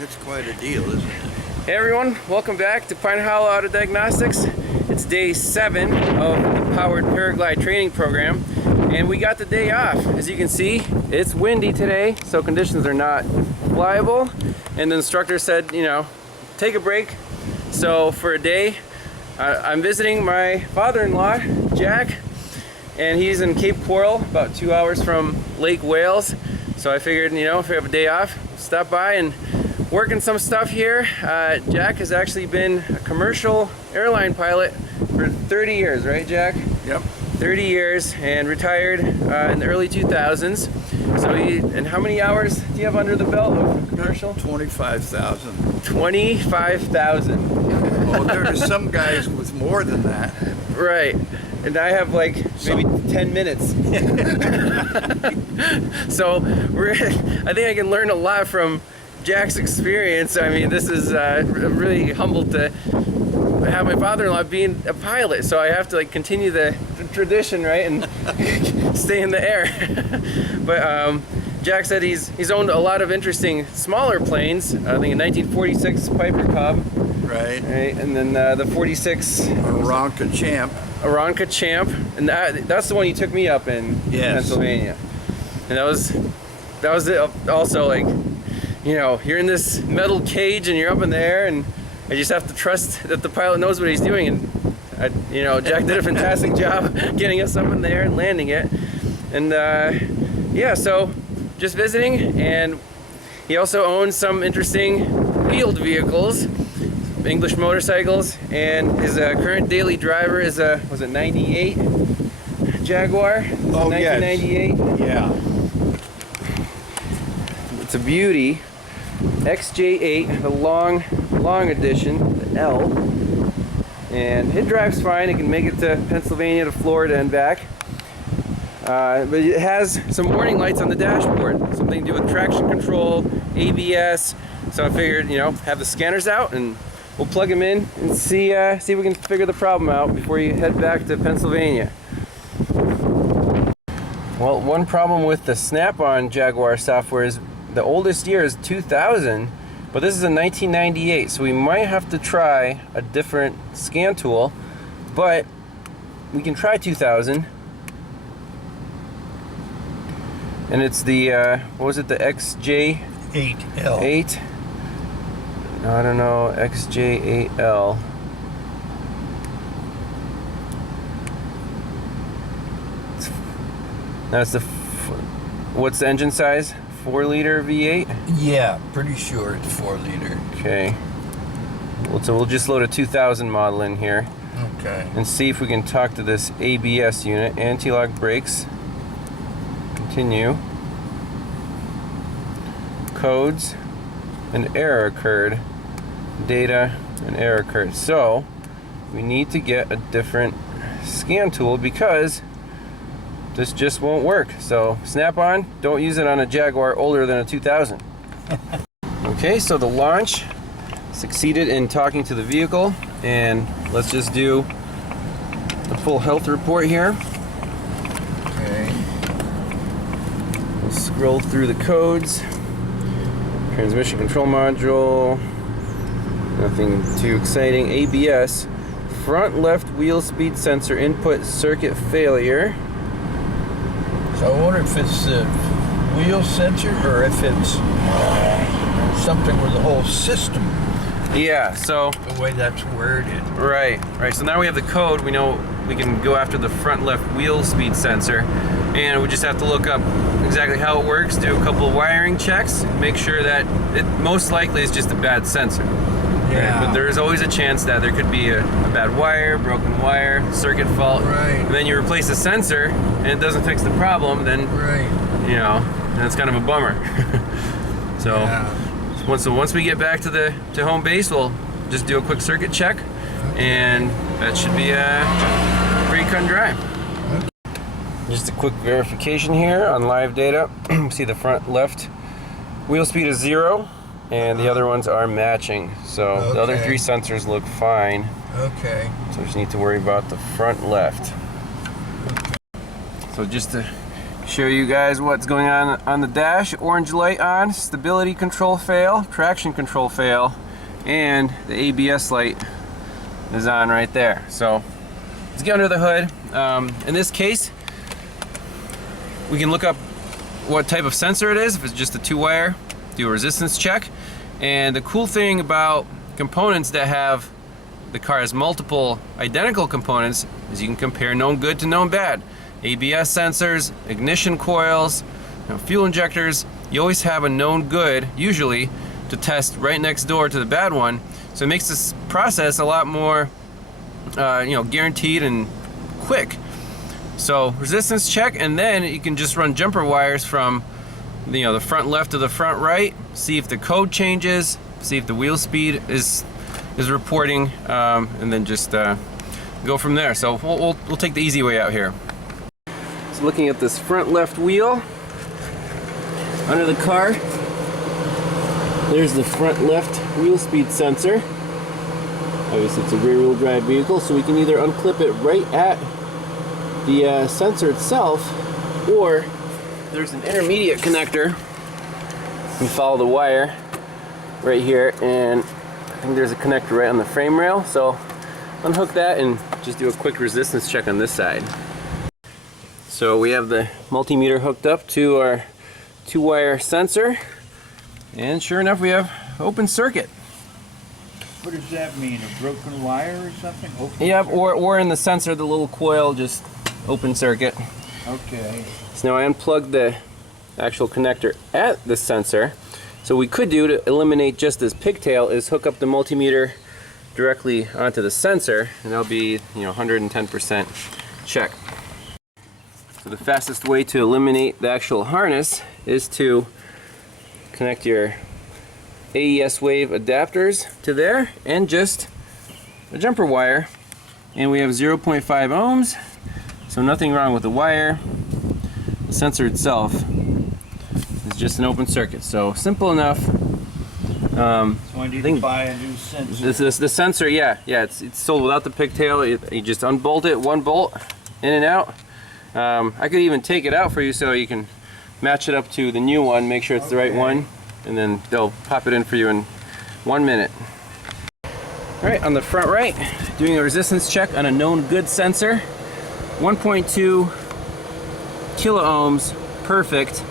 It's quite a deal, isn't it? Hey everyone, welcome back to Pine Hollow Auto Diagnostics. It's day 7 of the powered paraglide training program, and we got the day off. As you can see, it's windy today, so conditions are not flyable. And the instructor said, you know, take a break. So for a day, I'm visiting my father-in-law, Jack, and he's in Cape Coral, about 2 hours from Lake Wales. So I figured, you know, if we have a day off, stop by and working some stuff here. Jack has actually been a commercial airline pilot for 30 years, right, Jack? Yep. 30 years, and retired in the early 2000s. So and how many hours do you have under the belt of commercial? 25,000. 25,000. Oh, there are some guys with more than that. Right. And I have like maybe 10 minutes. So I think I can learn a lot from Jack's experience. I mean, this is really humbled to have my father-in-law being a pilot, so I have to like continue the tradition, right, and stay in the air. But Jack said he's owned a lot of interesting smaller planes. I think a 1946 Piper Cub, right, and then the 46 Aronca Champ. Aronca Champ, and that's the one you took me up in Pennsylvania. And that was it. Also, like, you know, you're in this metal cage and you're up in the air, and I just have to trust that the pilot knows what he's doing. And you know, Jack did a fantastic job getting us up in the air and landing it. And yeah, so just visiting. And he also owns some interesting wheeled vehicles, English motorcycles, and his current daily driver is a, was it 98 Jaguar? Oh, 1998. Yes. Yeah. It's a beauty. XJ8, the long edition, the L, and it drives fine. It can make it to Pennsylvania, to Florida, and back. But it has some warning lights on the dashboard, something to do with traction control, ABS. So I figured, you know, have the scanners out, and we'll plug them in and see if we can figure the problem out before you head back to Pennsylvania. Well, one problem with the Snap-on Jaguar software is the oldest year is 2000, but this is a 1998, so we might have to try a different scan tool, but we can try 2000. And it's the, what was it, the XJ8L? 8. I don't know, XJ8L. That's the, what's the engine size? 4-liter V8? Yeah, pretty sure it's 4-liter. Okay. Well, so we'll just load a 2000 model in here. Okay. And see if we can talk to this ABS unit. Anti-lock brakes. Continue. Codes. An error occurred. Data, an error occurred. So we need to get a different scan tool because this just won't work. So Snap-on, don't use it on a Jaguar older than a 2000. Okay, so the launch succeeded in talking to the vehicle, and let's just do the full health report here. Okay. We'll scroll through the codes. Transmission control module, nothing too exciting. ABS, front left wheel speed sensor input circuit failure. So I wonder if it's the wheel sensor or if it's something with the whole system. Yeah, so the way that's worded. Right. So now we have the code. We know we can go after the front left wheel speed sensor, and we just have to look up exactly how it works, do a couple of wiring checks, make sure that it most likely is just a bad sensor. Yeah. Right? But there is always a chance that there could be a bad wire, broken wire, circuit fault. Right. And then you replace the sensor and it doesn't fix the problem, then you know, that's kind of a bummer. So yeah. once we get back to home base, we'll just do a quick circuit check, and that should be a pretty cut and dry. Just a quick verification here on live data. See the front left wheel speed is 0, and the other ones are matching. So the other 3 sensors look fine. Okay. So we just need to worry about the front left. So just to Show you guys what's going on the dash. Orange light on, stability control fail, traction control fail, and the ABS light is on right there. So let's get under the hood. In this case, we can look up what type of sensor it is. If it's just a 2-wire, do a resistance check. And the cool thing about components that have, the car has multiple identical components, is you can compare known good to known bad. ABS sensors, ignition coils, fuel injectors, you always have a known good, usually, to test right next door to the bad one. So it makes this process a lot more guaranteed and quick. So resistance check, and then you can just run jumper wires from the front left to the front right, see if the code changes, see if the wheel speed is reporting, and then just go from there. So we'll take the easy way out here. So looking at this front left wheel under the car, there's the front left wheel speed sensor. Obviously it's a rear wheel drive vehicle, so we can either unclip it right at the sensor itself, or there's an intermediate connector. You follow the wire right here, and I think there's a connector right on the frame rail. So unhook that and just do a quick resistance check on this side. So we have the multimeter hooked up to our 2-wire sensor, and sure enough we have open circuit. What does that mean? A broken wire or something? Yep, or in the sensor, the little coil, just open circuit. Okay. So now I unplugged the actual connector at the sensor. So what we could do to eliminate just this pigtail is hook up the multimeter directly onto the sensor, and that'll be 110% check. So the fastest way to eliminate the actual harness is to connect your AES wave adapters to there and just a jumper wire, and we have 0.5 ohms, so nothing wrong with the wire. The sensor itself is just an open circuit, so simple enough. So I need to buy a new sensor. The sensor, yeah, it's sold without the pigtail. You just unbolt it, 1 bolt, in and out. I could even take it out for you so you can match it up to the new one, make sure it's the right one, and then they'll pop it in for you in 1 minute. Alright, on the front right, doing a resistance check on a known good sensor. 1.2 kilo ohms, perfect.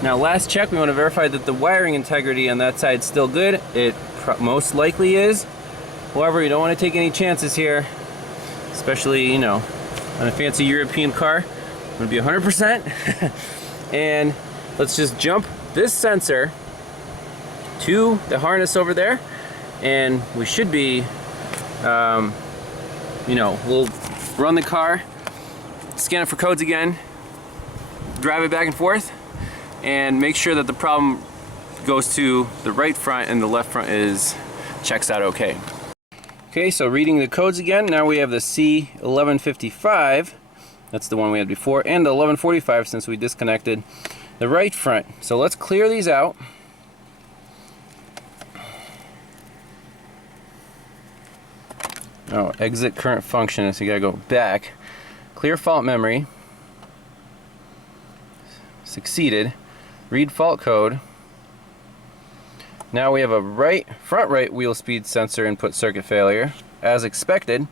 Now last check, we want to verify that the wiring integrity on that side is still good. It most likely is. However, you don't want to take any chances here, especially on a fancy European car. I'm going to be 100%. And let's just jump this sensor to the harness over there, and we should be, we'll run the car, scan it for codes again, drive it back and forth, and make sure that the problem goes to the right front and the left front checks out okay. Okay, so reading the codes again, now we have the C1155, that's the one we had before, and the 1145 since we disconnected the right front. So let's clear these out. Oh, exit current function, so you gotta go back. Clear fault memory. Succeeded. Read fault code. Now we have a front right wheel speed sensor input circuit failure, as expected.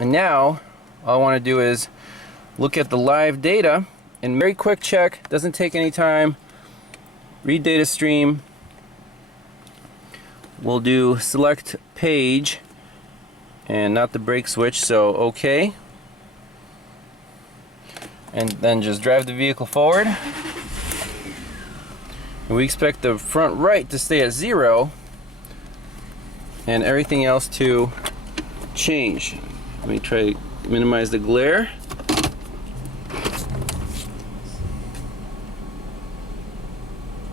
And now, all I want to do is look at the live data, and very quick check, doesn't take any time. Read data stream. We'll do select page, and not the brake switch, so okay. And then just drive the vehicle forward. And we expect the front right to stay at 0 and everything else to change. Let me try to minimize the glare.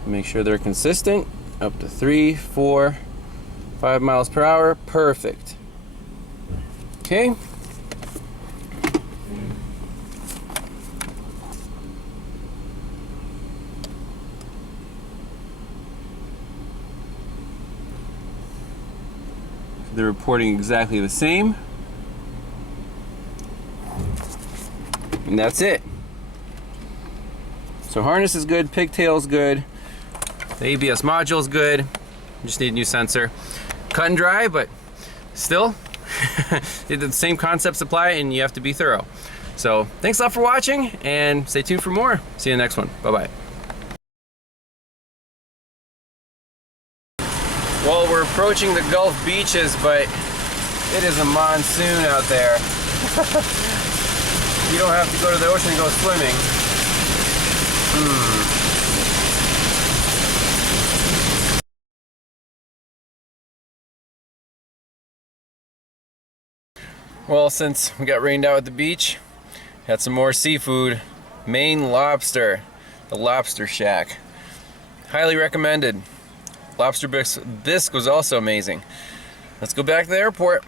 Make sure they're consistent. Up to 3, 4, 5 miles per hour. Perfect. Okay. They're reporting exactly the same. And that's it. So harness is good, pigtail is good, the ABS module is good. Just need a new sensor. Cut and dry, but still, the same concepts apply, and you have to be thorough. So thanks a lot for watching, and stay tuned for more. See you in the next one. Bye-bye. Well, we're approaching the Gulf beaches, but it is a monsoon out there. You don't have to go to the ocean and go swimming. Well, since we got rained out at the beach, had some more seafood. Maine lobster, the Lobster Shack. Highly recommended. Lobster bisque was also amazing. Let's go back to the airport.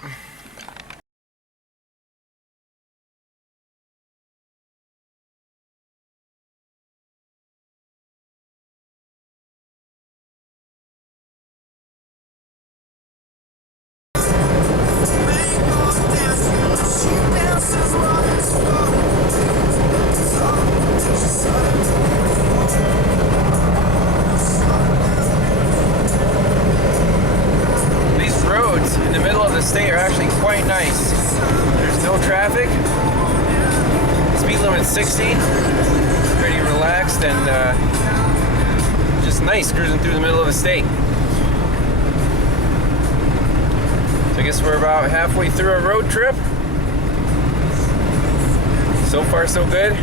State are actually quite nice. There's no traffic. Speed limit's 60. Pretty relaxed and just nice cruising through the middle of the state. So I guess we're about halfway through our road trip. So far so good.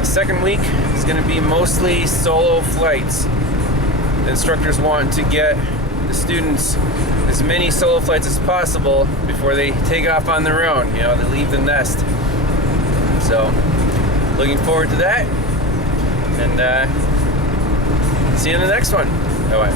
The second week is going to be mostly solo flights. The instructors want to get the students as many solo flights as possible before they take off on their own. You know, they leave the nest. So, looking forward to that. And see you in the next one. Bye-bye.